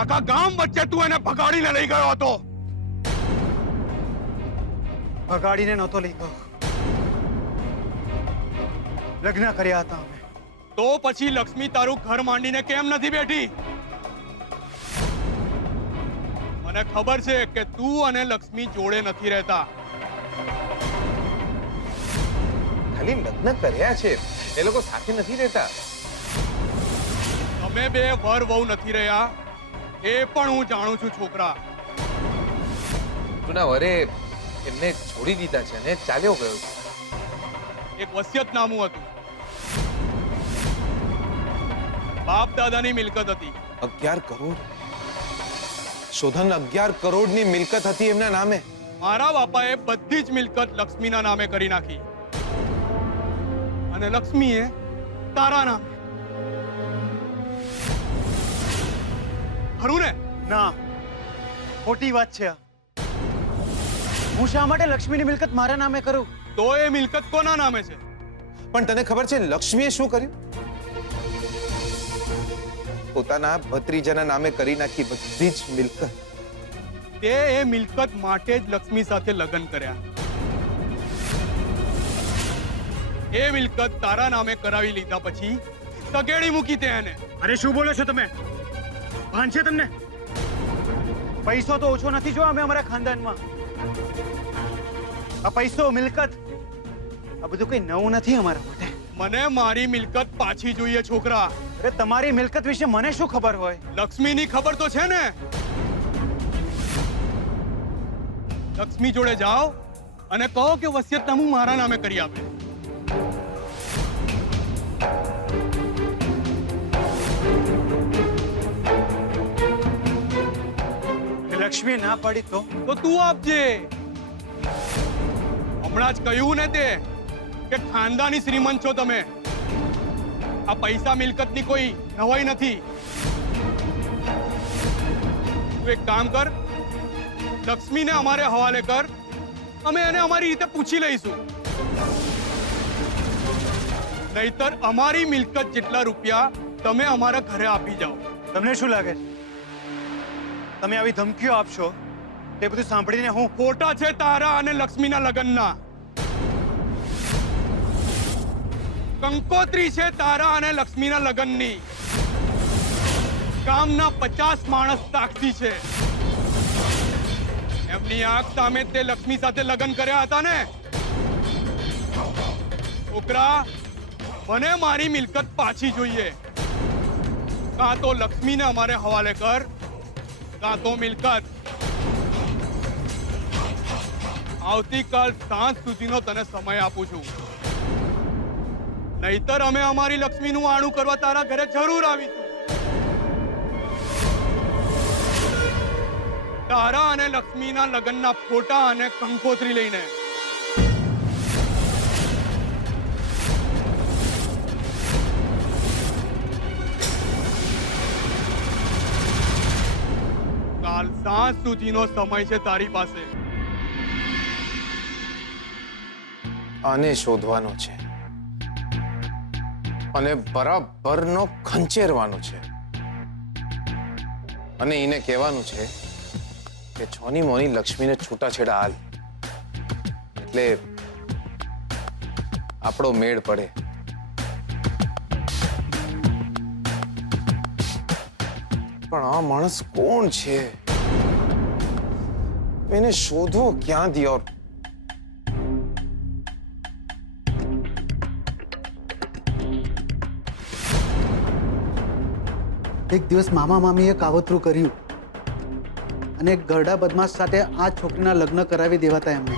આખા ગામ વચ્ચે તું એને ભગાડીને લઈ ગયો હતો. ભગાડીને નહોતો લઈ ગયો, લગ્ન કર્યા હતા અમે. તો પછી લક્ષ્મી તારું ઘર માંડીને કેમ નથી બેઠી? મને ખબર છે કે તું અને લક્ષ્મી જોડે નથી રહેતા. ખાલી લગ્ન કર્યા છે, એ લોકો સાથે નથી રહેતા. તમે બે વર વહુ નથી રહ્યા એ પણ હું જાણું છું છોકરા. જૂના વરે એમને છોડી દીધા છે અને ચાલ્યો ગયો છે. એક વસિયતનામું હતું, બાપ દાદાની મિલકત હતી. 11 કરોડ શોધન 11 કરોડની મિલકત હતી એમના નામે. મારા બાપાએ બધી જ મિલકત લક્ષ્મીના નામે કરી નાખી અને લક્ષ્મીએ તારા નામે. ખરું ને? ના, ખોટી વાત છે આ. હું શા માટે લક્ષ્મીની મિલકત મારા નામે કરું? તો એ મિલકત કોના નામે છે? પણ તને ખબર છે લક્ષ્મીએ શું કર્યું? પોતાના ભત્રીજાના નામે કરી નાખી બધી જ મિલકત. તે એ મિલકત માટે જ લક્ષ્મી સાથે લગ્ન કર્યા. એ મિલકત તારા નામે કરાવી લીધા પછી તગેડી મૂકી તે એને. અરે શું બોલો છો તમે? ભાન છે તમને? પૈસો તો ઓછો નથી જો અમે અમારા ખાનદાનમાં. આ પૈસો, મિલકત, આ બધું કઈ નવું નથી અમારા માટે. મને મારી મિલકત પાછી જોઈએ છોકરા. અરે તમારી મિલકત વિશે મને શું ખબર હોય? લક્ષ્મીની ખબર તો છે ને. લક્ષ્મી જોડે જાઓ અને કહો કે વસિયતનામું મારા નામે કરી આપે. લક્ષ્મી ના પાડી તો તું આપજે. હમણાં જ કહ્યું ને તે કે ખાનદાની શ્રીમંત છો તમે. આ પૈસા મિલકતની કોઈ નવાઈ નથી. તું એક કામ કર, લક્ષ્મીને અમારે હવાલે કર, અમે એને અમારી રીતે પૂછી લઈશું. નહીતર અમારી મિલકત જેટલા રૂપિયા તમે અમારા ઘરે આપી જાઓ. તમને શું લાગે છે તમે આવી ધમકીઓ આપશો તે બધું સાંભળીને હું? ખોટા છે તારા અને લક્ષ્મીના લગ્નના. કંકોત્રી છે તારા અને લક્ષ્મીના લગ્નની. ગામના 50 માણસ સાક્ષી છે. એમની આંખ સામે તે લક્ષ્મી સાથે લગ્ન કર્યા હતા ને. છોકરા, મને મારી મિલકત પાછી જોઈએ. કાં તો લક્ષ્મીને અમારે હવાલે કર, કાં તો મિલકત. આવતીકાલ સાંજ સુધીનો તને સમય આપું છું. નહીતર અમે અમારી લક્ષ્મીનું આણું કરવા તારા ઘરે જરૂર આવીશું. તારા અને લક્ષ્મીના લગ્નના ફોટા અને કંકોત્રી લઈને. કાલ સાંજ સુધીનો સમય છે તારી પાસે. આને શોધવાનો છે અને બરાબરનો ખંચેરવાનો છે અને એને કહેવાનું છે કે છોની મોની લક્ષ્મીને છૂટાછેડા હાલ, એટલે આપણો મેળ પડે. પણ આ માણસ કોણ છે? એને શોધવો ક્યાંથી? ઓર એક દિવસ મામા મામીએ કાવતરું કર્યું અને એક ગરડા બદમાશ સાથે આ છોકરીના લગ્ન કરાવી દેવાતા એમને.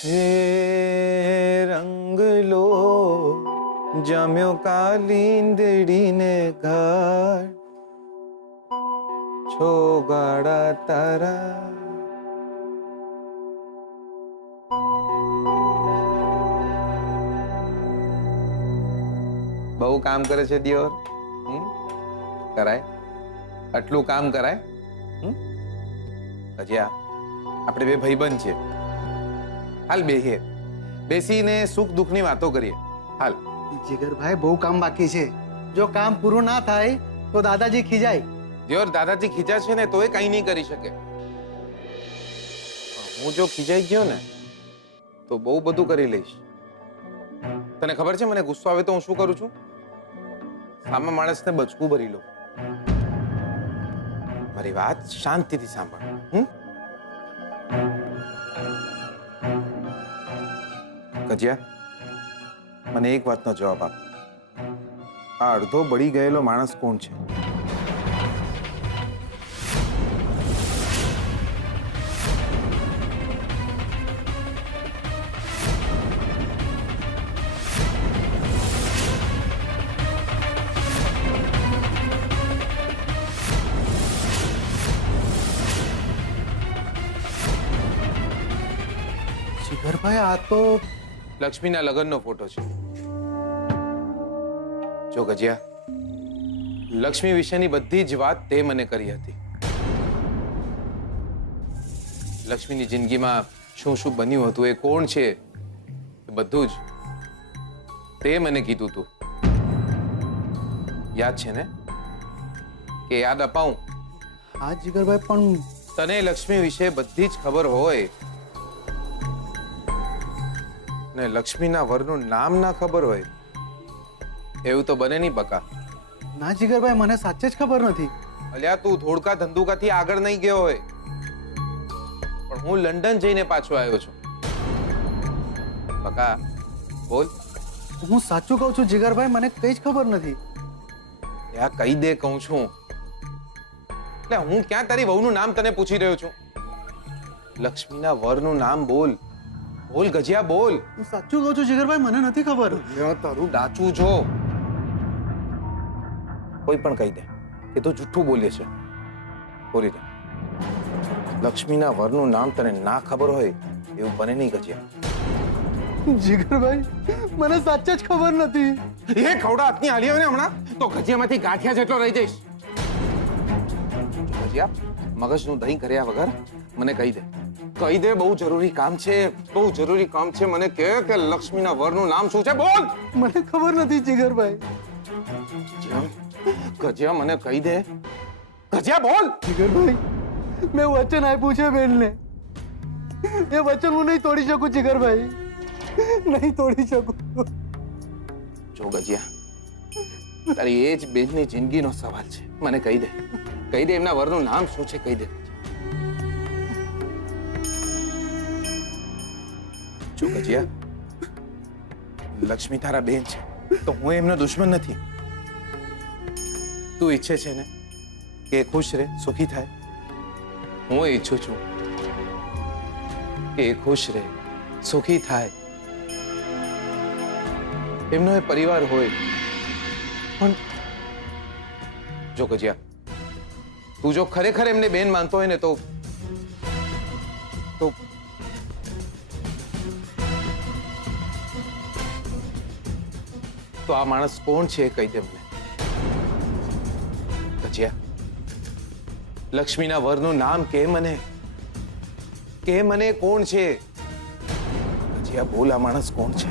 હે રંગલો જામ્યો કાલિંદડીને ઘાટ, છો ગાડા તારા. બહુ કામ કરે છે દિયોર. કરાય આટલું કામ કરાય? હજી આપણે બે ભાઈબંધ છે. હાલ બેહીએ, બેસીને સુખ દુઃખની વાતો કરીએ. હાલ જીગરભાઈ, બહુ કામ બાકી છે. જો કામ પૂરું ના થાય તો દાદાજી ખીજાય. દિયોર, દાદાજી ખીજા છે ને તોય કઈ નહીં કરી શકે. હું જો ખીજાઈ ગયો ને તો બહુ બધું કરી લઈશ. તને ખબર છે મને ગુસ્સો આવે તો હું શું કરું છું? સામે માણસને બચકું ભરી લઉં. મારી વાત શાંતિથી સાંભળ. કજિયા, મને એક વાતનો જવાબ આપ. આ અડધો બળી ગયેલો માણસ કોણ છે? જીગરભાઈ, આ તો લક્ષ્મીના લગ્નનો ફોટો છે. જો ગજિયા, લક્ષ્મી વિશેની બધી જ વાત તે મને કરી હતી. લક્ષ્મીની જિંદગીમાં શું શું બન્યું હતું, એ કોણ છે, એ બધું જ તે મને કીધું હતું. યાદ છે ને? કે યાદ અપાવું? હા જીગરભાઈ, પણ તને લક્ષ્મી વિશે બધી જ ખબર હોય ને લક્ષ્મીના વરનું નામ ના ખબર હોય, એવું તો બને નહીં બકા. ના જીગરભાઈ, મને સાચે જ ખબર નથી. અલ્યા, તું ધોળકા ધંધુકાથી આગળ નહીં ગયો હોય, પણ હું લંડન જઈને પાછો આવ્યો છું. બકા, બોલ. હું સાચું કહું છું જીગરભાઈ, મને કઈ જ ખબર નથી. યા કહી દે કહું છું. એટલે હું ક્યાં તારી વહુનું નામ તને પૂછી રહ્યો છું? લક્ષ્મીના વરનું નામ બોલ. બોલ ગજિયા, બોલ. હું સાચું કહું છું જીગરભાઈ, મને નથી ખબર. તારું ડાચું છો. કોઈ પણ કહી દે કે તું જુઠ્ઠું બોલે છે. બોલી દે. લક્ષ્મીના વરનું નામ તને ના ખબર હોય એવું બને નહીં ગજિયા. જીગરભાઈ, મને સાચે જ ખબર નથી. એ ખવડા હાથની હાલી હોય ને હમણાં તો ગજિયામાંથી ગાંઠિયા જેટલો રહી જઈશ. ગજિયા, મગજનું દહીં કર્યા વગર મને કહી દે. કહી દે, બહુ જરૂરી કામ છે, બહુ જરૂરી કામ છે. મને કહે કે લક્ષ્મીના વરનું નામ શું છે? બોલ. મને ખબર નથી જીગરભાઈ. ગજિયા, મને કહી દે. ગજિયા, બોલ. જીગરભાઈ, મેં વચન આપ્યું છે બેનને. એ વચન હું નહીં તોડી શકું જીગરભાઈ, નહીં તોડી શકું. જો ગજિયા, તારી એ જ બેનની જિંદગીનો સવાલ છે. મને કહી દે, કહી દે એમના વરનું નામ શું છે? કહી દે. જો ગજિયા, લક્ષ્મી તારા બેન છે તો હું એમનો દુશ્મન નથી. તું ઈચ્છે છે ને કે એ ખુશ રહે, સુખી થાય? હું ઈચ્છું છું કે એ ખુશ રહે, સુખી થાય, એમનો એ પરિવાર હોય. પણ જો ગજિયા, તું જો ખરેખર એમને બેન માનતો હોય ને તો આ માણસ કોણ છે કહી દે મને. ગજિયા, લક્ષ્મીના વરનું નામ કે મને, કે મને કોણ છે? ગજિયા, બોલ, આ માણસ કોણ છે?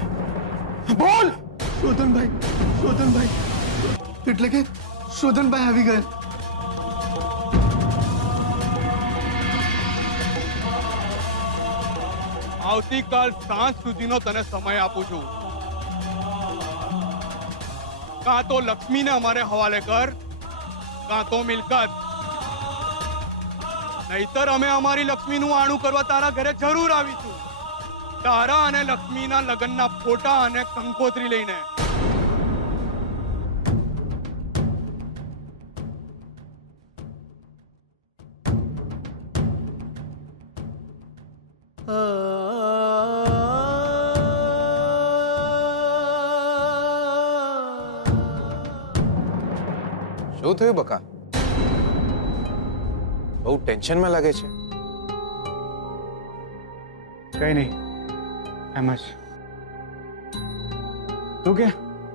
બોલ. શોધનભાઈ, શોધનભાઈ, એટલે કે શોધનભાઈ આવી ગયા. આવતીકાલ સાંજ સુધીનો તને સમય આપું છું. કાં તો લક્ષ્મીને અમારે હવાલે કર, કાં તો મિલકત. નહીતર અમે અમારી લક્ષ્મીનું આણું કરવા તારા ઘરે જરૂર આવીશું, તારા અને લક્ષ્મીના લગ્નના ફોટા અને કંકોત્રી લઈને. શું થયું બકા? બહુ ટેન્શનમાં લાગે છે. કઈ નહીં, એમ જ. તું કે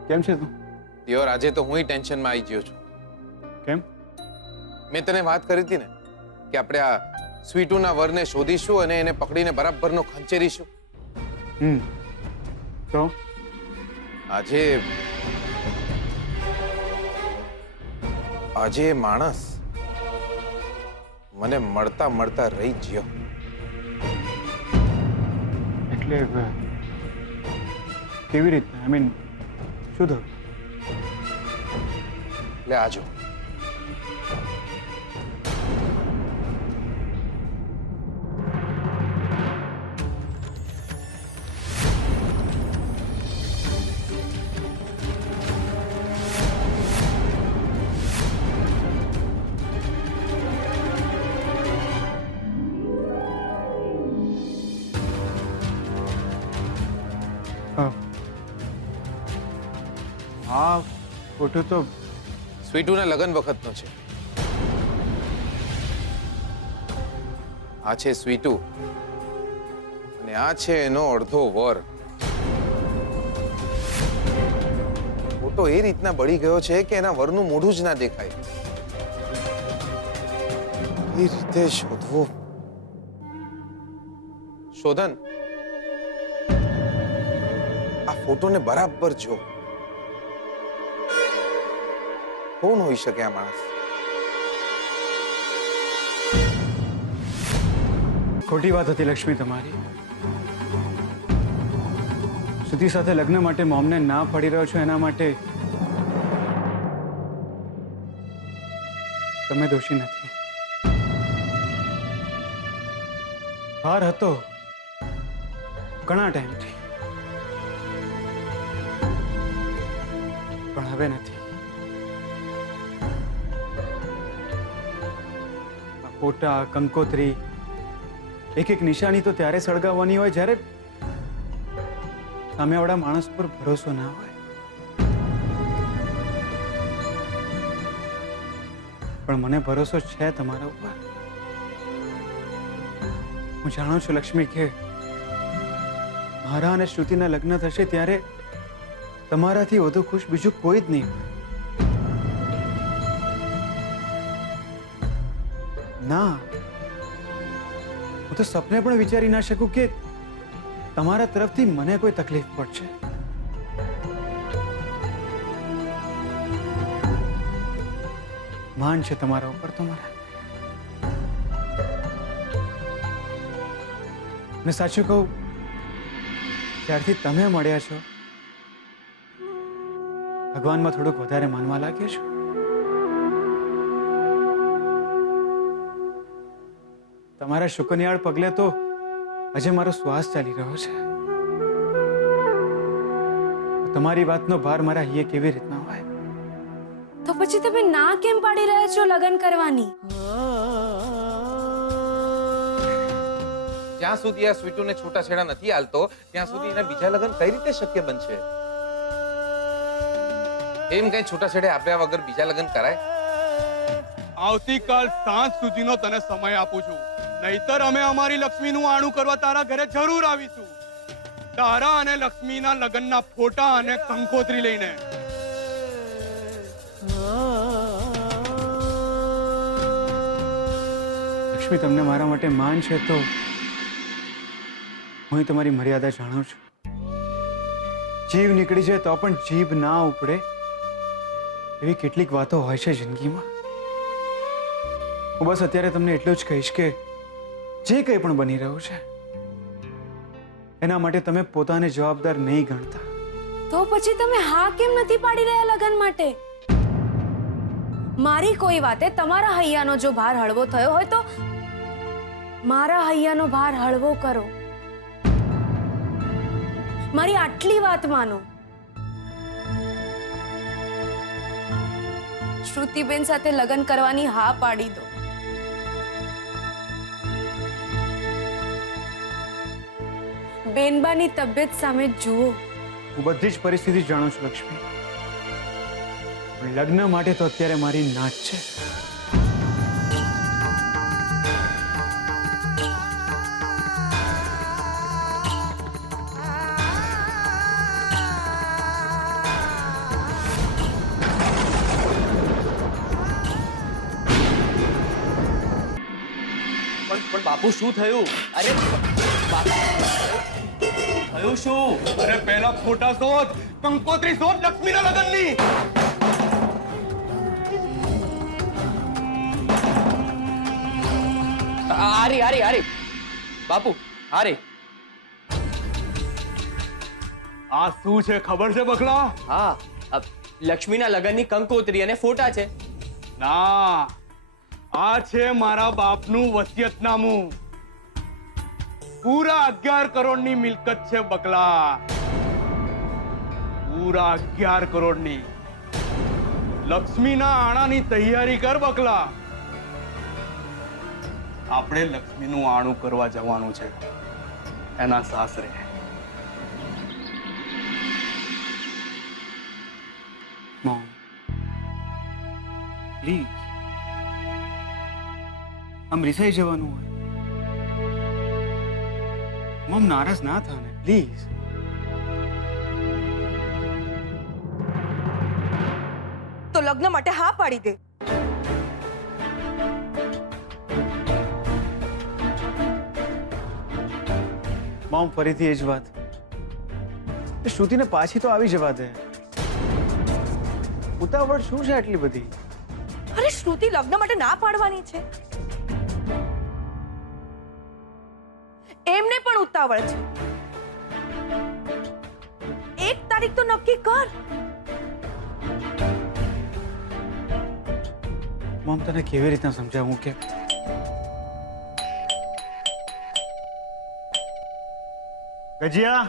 કેમ છે તું? દિયોર, આજે તો હું ટેન્શનમાં આવી ગયો છું. કેમ? મેં તને વાત કરી હતી ને કે આપણે આ સ્વીટુના વરને શોધીશું અને એને પકડીને બરાબરનો ખંચેરીશું. તો આજે આજે એ માણસ મને મળતા મળતા રહી ગયો. એટલે કેવી રીતના? આઈ મીન શું થયું? એટલે આજો આ ફોટો તો સ્વીટુના લગ્ન વખતનો છે. આ છે સ્વીટુ અને આ છે એનો અડધો વર. ફોટો એ રીતના બળી ગયો છે કે એના વરનું મોઢું જ ના દેખાય. એ રીતે શોધવો. શોધન, આ ફોટોને બરાબર જો. કોણ હોઈ શકે આ માણસ? ખોટી વાત હતી લક્ષ્મી તમારી. શ્રુતિ સાથે લગ્ન માટે મોમને ના પાડી રહ્યો છો એના માટે તમે દોષી નથી. ભાર હતો ઘણા ટાઈમથી, પણ હવે નથી. આ ફોટા, કંકોત્રી, એક એક નિશાની તો ત્યારે સળગાવવાની હોય જ્યારે સામેવાળા માણસ પર ભરોસો ના હોય. પણ મને ભરોસો છે તમારા ઉપર. હું જાણું છું લક્ષ્મી કે મારા અને શ્રુતિના લગ્ન થશે ત્યારે તમારાથી વધુ ખુશ બીજું કોઈ જ નહીં હોય. ના, હું તો સપને પણ વિચારી ના શકું કે તમારા તરફથી મને કોઈ તકલીફ પડશે. માન છે તમારા ઉપર તમારા. ને સાચું કહું, ત્યારથી તમે મળ્યા છો ભગવાનમાં થોડુંક વધારે માનવા લાગ્યા છો. તમારા શુકનિયાળ પગલે તો આજે મારો શ્વાસ ચાલી રહ્યો છે. તમારી વાતનો ભાર મારા હૈયે કેવી રીતના હોય? તો પછી તમે ના કેમ પાડી રહ્યા છો લગ્ન કરવાની? જ્યાં સુધી આ સ્વીટુને છૂટાછેડા નથી આલતો ત્યાં સુધી એના બીજા લગ્ન કઈ રીતે શક્ય બનશે? એમ કઈ છૂટાછેડે આપ્યા વગર બીજા લગ્ન કરાય? આવતીકાલ સાંજ સુધીનો તને સમય આપું છું, નહીતર અમે અમારી લક્ષ્મીનું આણું કરવા તારા ઘરે જરૂર આવીશું. તારા અને લક્ષ્મીના લગ્નના ફોટા અને કંકોત્રી લઈને. લક્ષ્મી, તમને મારા માટે માન છે તો હું તમારી મર્યાદા જાણું છું. જીવ નીકળી જાય તો પણ જીભ ના ઉપડે એવી કેટલીક વાતો હોય છે જિંદગીમાં. હું બસ અત્યારે તમને એટલું જ કહીશ કે જે કંઈ પણ બની રહ્યું છે એના માટે તમે પોતાને જવાબદાર નહીં ગણતા. તો પછી તમે હા કેમ નથી પાડી રહ્યા લગ્ન માટે? મારી કોઈ વાતે તમારા હૈયાનો જો ભાર હળવો થયો હોય તો મારા હૈયાનો ભાર હળવો કરો. મારી આટલી વાત માનો. શ્રુતિબેન સાથે લગ્ન કરવાની હા પાડી દો. બેનબાની તબિયત સામે જુઓ. હું બધી જ પરિસ્થિતિ જાણું છું લક્ષ્મી, પણ લગ્ન માટે તો અત્યારે મારી ના જ છે. પણ બાપુ શું થયું? અરે થયું શું? અરે પહેલા ફોટા શોધ, કંકોત્રી શોધ લક્ષ્મીના લગ્નની. આરી આરી આરી બાપુ આરી આ શું છે ખબર છે બકલા? હા લક્ષ્મીના લગ્નની કંકોત્રી અને ફોટા છે. ના, આ છે મારા બાપનું વસિયતનામું. પૂરા 11 કરોડની મિલકત છે બકલા, પૂરા 11 કરોડની. લક્ષ્મીના આણાની તૈયારી કર બકલા. આપણે લક્ષ્મીનું આણું કરવા જવાનું છે એના સાસરે. મોમ પ્લીઝ, આમ રિસાઈ જવાનું હોય. મોમ નારાજ ના થાને પ્લીઝ. તો લગ્ન માટે હા પાડી દે. મોમ ફરીથી એ જ વાત. એ શ્રુતિને પાછી તો આવી જવા દે. ઉતાવળ શું છે આટલી બધી? અરે શ્રુતિ લગ્ન માટે ના પાડવાની છે. એમને પણ ઉતાવળ છે. 1 તારીખ તો નક્કી કર. મોમ તને કેવી રીતના સમજાવું કે ગજિયા,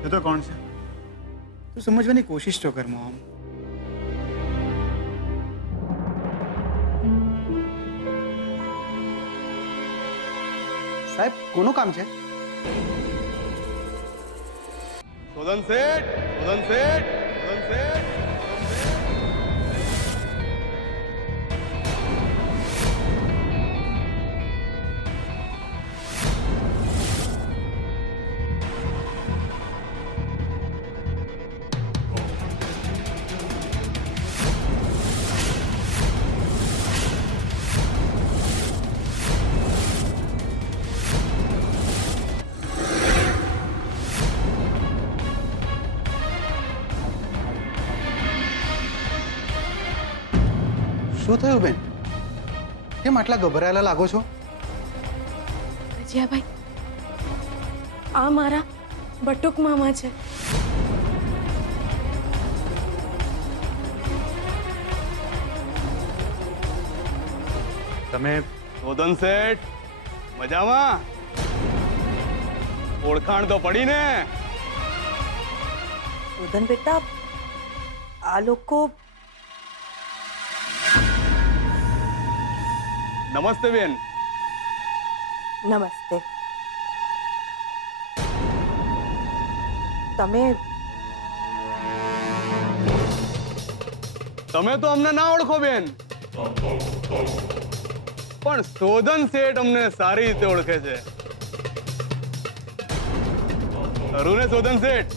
તું તો કોણ છે? તું સમજવાની કોશિશ તો કર મોમ. સાહેબ કોનું કામ છે? શોધન શેઠ, શોધન શેઠ, શોધન શેઠ. શું થયું બેન? કેમ આટલા ગભરાયેલા લાગો છો? ભજીયાભાઈ, આ મારા બટુક મામા છે. તમે શોધન શેઠ, મજામાં? ઓળખાણ તો પડી ને? શોધન બેટા, આ લોકો નમસ્તે બેન. નમસ્તે. તમે તમે તો અમને ના ઓળખો બેન, પણ શોધન શેઠ અમને સારી રીતે ઓળખે છે. ખરું ને શોધન શેઠ?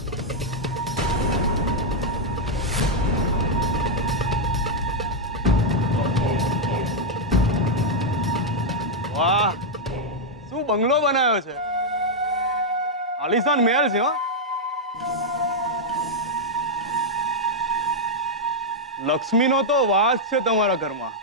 વાહ, શું બંગલો બનાવ્યો છે! આલિશાન મહેલ છે. હો, લક્ષ્મીનો તો વાસ છે તમારા ઘરમાં.